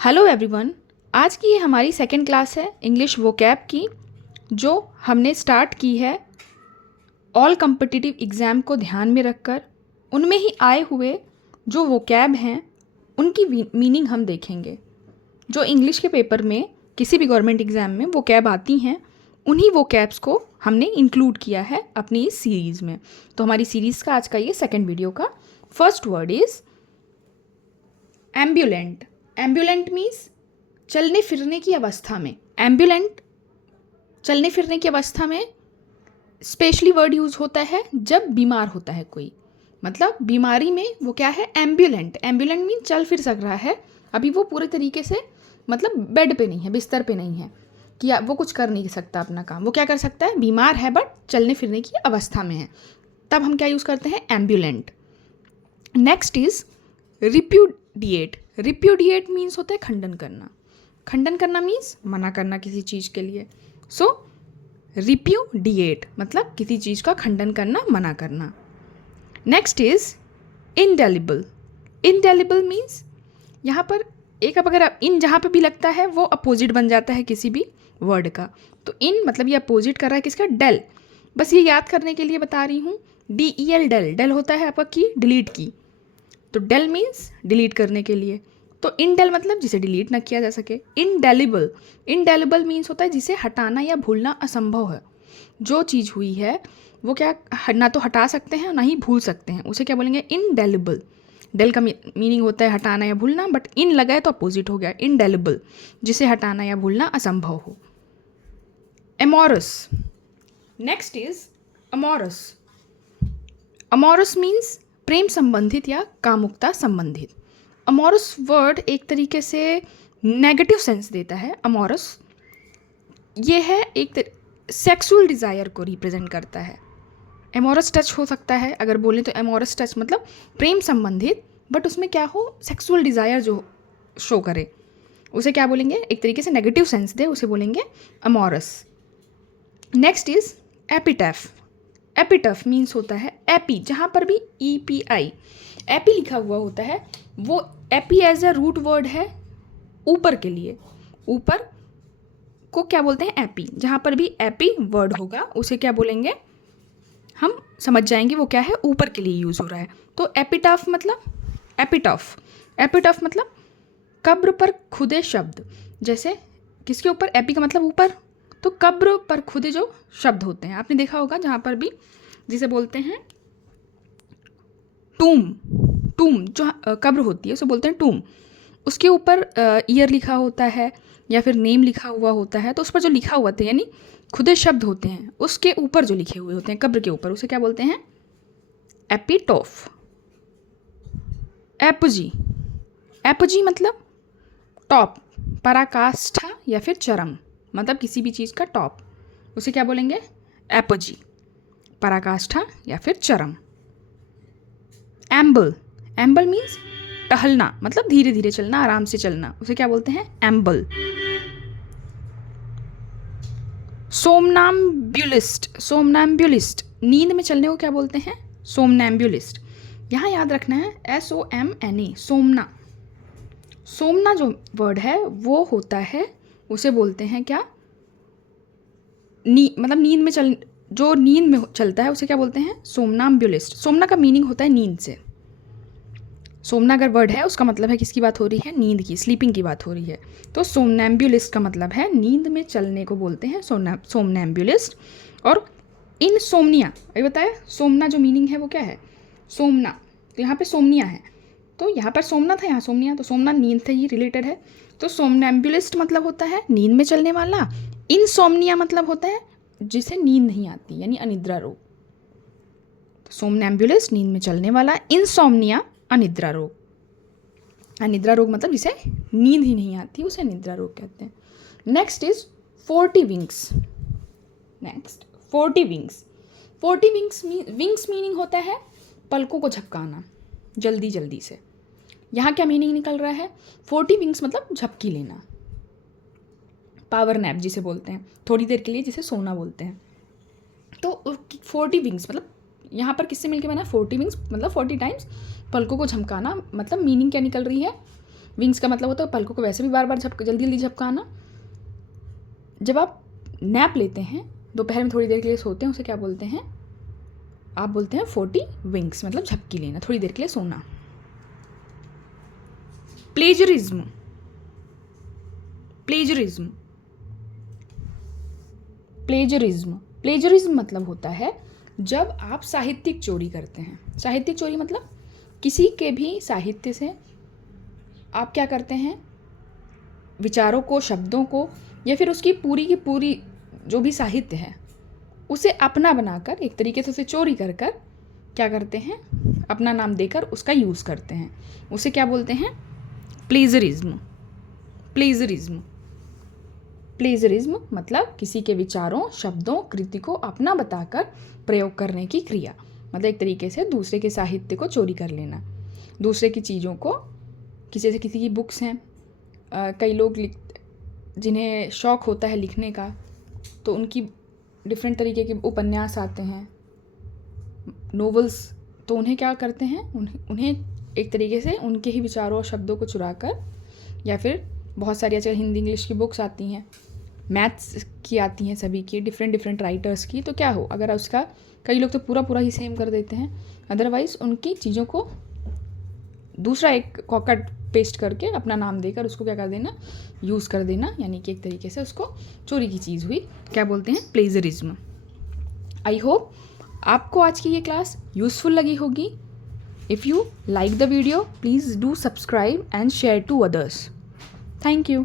Hello everyone. आज की ये हमारी सेकेंड क्लास है इंग्लिश वोकैब की, जो हमने स्टार्ट की है ऑल कम्पिटिटिव एग्ज़ाम को ध्यान में रखकर। उनमें ही आए हुए जो वोकैब हैं उनकी मीनिंग हम देखेंगे। जो इंग्लिश के पेपर में किसी भी गवर्नमेंट एग्ज़ाम में वोकैब आती हैं, उन्हीं वोकैब्स को हमने इंक्लूड किया है अपनी इस सीरीज़ में। तो हमारी सीरीज़ का आज का ये सेकेंड वीडियो का फर्स्ट वर्ड इज़ एम्बुलेंट। एम्बुलेंट मीन्स चलने फिरने की अवस्था में। एम्बुलेंट चलने फिरने की अवस्था में स्पेशली वर्ड यूज़ होता है जब बीमार होता है कोई, मतलब बीमारी में वो क्या है, एम्बुलेंट। एम्बुलेंट मीन चल फिर सक रहा है, अभी वो पूरे तरीके से मतलब बेड पे नहीं है, बिस्तर पे नहीं है कि वो कुछ कर नहीं सकता अपना काम। वो क्या कर सकता है, बीमार है बट चलने फिरने की अवस्था में है, तब हम क्या यूज़ करते हैं, ambulant. Next is repudiate. Repudiate means होता है खंडन करना। खंडन करना मीन्स मना करना किसी चीज़ के लिए। सो रिप्यूडिएट मतलब किसी चीज़ का खंडन करना, मना करना। Next is indelible. Indelible means यहाँ पर एक अब अगर इन जहाँ पे भी लगता है वो अपोजिट बन जाता है किसी भी वर्ड का। तो इन मतलब ये अपोजिट कर रहा है किसका, डेल। बस ये याद करने के लिए बता रही हूँ, DEL डेल। डेल होता है आपका की, डिलीट की। तो डेल मीन्स डिलीट करने के लिए। तो इनडेल मतलब जिसे डिलीट ना किया जा सके। इनडेलिबल, इनडेलिबल मीन्स होता है जिसे हटाना या भूलना असंभव है। जो चीज़ हुई है वो क्या ना तो हटा सकते हैं ना ही भूल सकते हैं, उसे क्या बोलेंगे, इनडेलिबल। डेल का मीनिंग होता है हटाना या भूलना, बट इन लगा है तो अपोजिट हो गया, इनडेलिबल जिसे हटाना या भूलना असंभव हो। Amorous. Next is amorous. Amorous means प्रेम संबंधित या कामुकता संबंधित। अमोरस वर्ड एक तरीके से नेगेटिव सेंस देता है। अमोरस ये है एक सेक्सुअल डिज़ायर को रिप्रेजेंट करता है। एमोरस टच हो सकता है, अगर बोलें तो एमोरस टच मतलब प्रेम संबंधित, बट उसमें क्या हो, सेक्सुअल डिज़ायर जो शो करे, उसे क्या बोलेंगे, एक तरीके से नेगेटिव सेंस दे, उसे बोलेंगे amorous. Next is epitaph. Epitaph means होता है एपी, जहाँ पर भी EPI एपी लिखा हुआ होता है, वो AP as a root word है ऊपर के लिए। ऊपर को क्या बोलते हैं, एपी। जहाँ पर भी एपी वर्ड होगा उसे क्या बोलेंगे, हम समझ जाएंगे वो क्या है, ऊपर के लिए यूज़ हो रहा है। तो एपिटाफ मतलब एपिटफ। एपिटफ मतलब कब्र पर खुदे शब्द। जैसे किसके ऊपर, एपी का मतलब ऊपर, तो कब्र पर खुदे जो शब्द होते हैं, आपने देखा होगा जहाँ पर भी, जिसे बोलते हैं टूम। टूम जो कब्र होती है उसे बोलते हैं टूम। उसके ऊपर ईयर लिखा होता है या फिर नेम लिखा हुआ होता है, तो उस पर जो लिखा हुआ था यानी खुदे शब्द होते हैं, उसके ऊपर जो लिखे हुए होते हैं कब्र के ऊपर, उसे क्या बोलते हैं, एपिटोफ। एपजी। एपजी मतलब टॉप, पराकाष्ठा या फिर चरम, मतलब किसी भी चीज़ का टॉप, उसे क्या बोलेंगे, एपजी, पराकाष्ठा या फिर चरम। एम्बल। एम्बल मीन्स टहलना, मतलब धीरे धीरे चलना, आराम से चलना, उसे क्या बोलते हैं, एम्बल। सोमनाम्बुलिस्ट। सोमनाम्बुलिस्ट नींद में चलने को क्या बोलते हैं, सोमनाम्बुलिस्ट। यहाँ याद रखना है SOMNA, सोमना। सोमना जो वर्ड है वो होता है, उसे बोलते हैं क्या, मतलब नींद में चल, जो नींद में चलता है उसे क्या बोलते हैं, सोमनाम्बुलिस्ट। सोमना का मीनिंग होता है नींद से। सोमना अगर वर्ड है उसका मतलब है किसकी बात हो रही है, नींद की, स्लीपिंग की बात हो रही है। तो सोमनैम्बुलिस्ट का मतलब है नींद में चलने को बोलते हैं सोमनैम्बुलिस्ट। और इनसोम्निया, अभी बताया, सोमना जो मीनिंग है वो क्या है, सोमना, तो यहाँ पे सोमनिया है, तो यहाँ पर सोमना था, यहाँ सोमनिया, तो सोमना नींद से ही रिलेटेड है। तो सोमनैम्बुलिस्ट मतलब होता है नींद में चलने वाला। इनसोम्निया मतलब होता है जिसे नींद नहीं आती, यानी अनिद्रा रोग। तो सोमनैम्बुलिस्ट नींद में चलने वाला, इनसोम्निया अनिद्रा रोग। अनिद्रा रोग मतलब जिसे नींद ही नहीं आती, उसे अनिद्रा रोग कहते हैं। Next is 40 wings. Next 40 wings. 40 wings, wings meaning होता है पलकों को झपकाना जल्दी जल्दी से। यहाँ क्या मीनिंग निकल रहा है, 40 विंग्स मतलब झपकी लेना, पावर नैप जिसे बोलते हैं, थोड़ी देर के लिए जिसे सोना बोलते हैं। तो 40 विंग्स मतलब यहाँ पर किससे मिलके बना, 40 विंग्स मतलब 40 टाइम्स पलकों को झमकाना, मतलब मीनिंग क्या निकल रही है, विंग्स का मतलब होता है पलकों को वैसे भी बार बार जल्दी जल्दी झपकाना। जब आप नैप लेते हैं, दोपहर में थोड़ी देर के लिए सोते हैं, उसे क्या बोलते हैं? आप बोलते हैं 40 विंग्स, मतलब झपकी लेना, थोड़ी देर के लिए सोना। प्लेजरिज्म, प्लेजरिज्म, प्लेजरिज्म, प्लेजरिज्म मतलब होता है जब आप साहित्यिक चोरी करते हैं। साहित्यिक चोरी मतलब किसी के भी साहित्य से आप क्या करते हैं? विचारों को, शब्दों को, या फिर उसकी पूरी की पूरी जो भी साहित्य है उसे अपना बनाकर, एक तरीके से उसे चोरी कर कर क्या करते हैं? अपना नाम देकर उसका यूज़ करते हैं। उसे क्या बोलते हैं? प्लेजरिज्म। प्लेजरिज्म, प्लेजरिज्म मतलब किसी के विचारों, शब्दों, कृति को अपना बताकर प्रयोग करने की क्रिया। मतलब एक तरीके से दूसरे के साहित्य को चोरी कर लेना, दूसरे की चीज़ों को, किसी की बुक्स हैं, कई लोग जिन्हें शौक़ होता है लिखने का, तो उनकी डिफरेंट तरीके के उपन्यास आते हैं, नोवेल्स, तो उन्हें क्या करते हैं? उन्हें एक तरीके से उनके ही विचारों और शब्दों को चुरा कर, या फिर बहुत सारी आजकल हिंदी इंग्लिश की बुक्स आती हैं, मैथ्स की आती हैं, सभी की डिफरेंट राइटर्स की, तो क्या हो अगर उसका कई लोग तो पूरा ही सेम कर देते हैं। अदरवाइज़ उनकी चीज़ों को दूसरा एक कॉकट पेस्ट करके अपना नाम देकर उसको क्या कर देना? यूज़ कर देना, यानी कि एक तरीके से उसको चोरी की चीज़ हुई। क्या बोलते हैं? प्लेजरिज्म। आई होप आपको आज की ये क्लास यूज़फुल लगी होगी। If you like the video, please do subscribe and share to others. Thank you.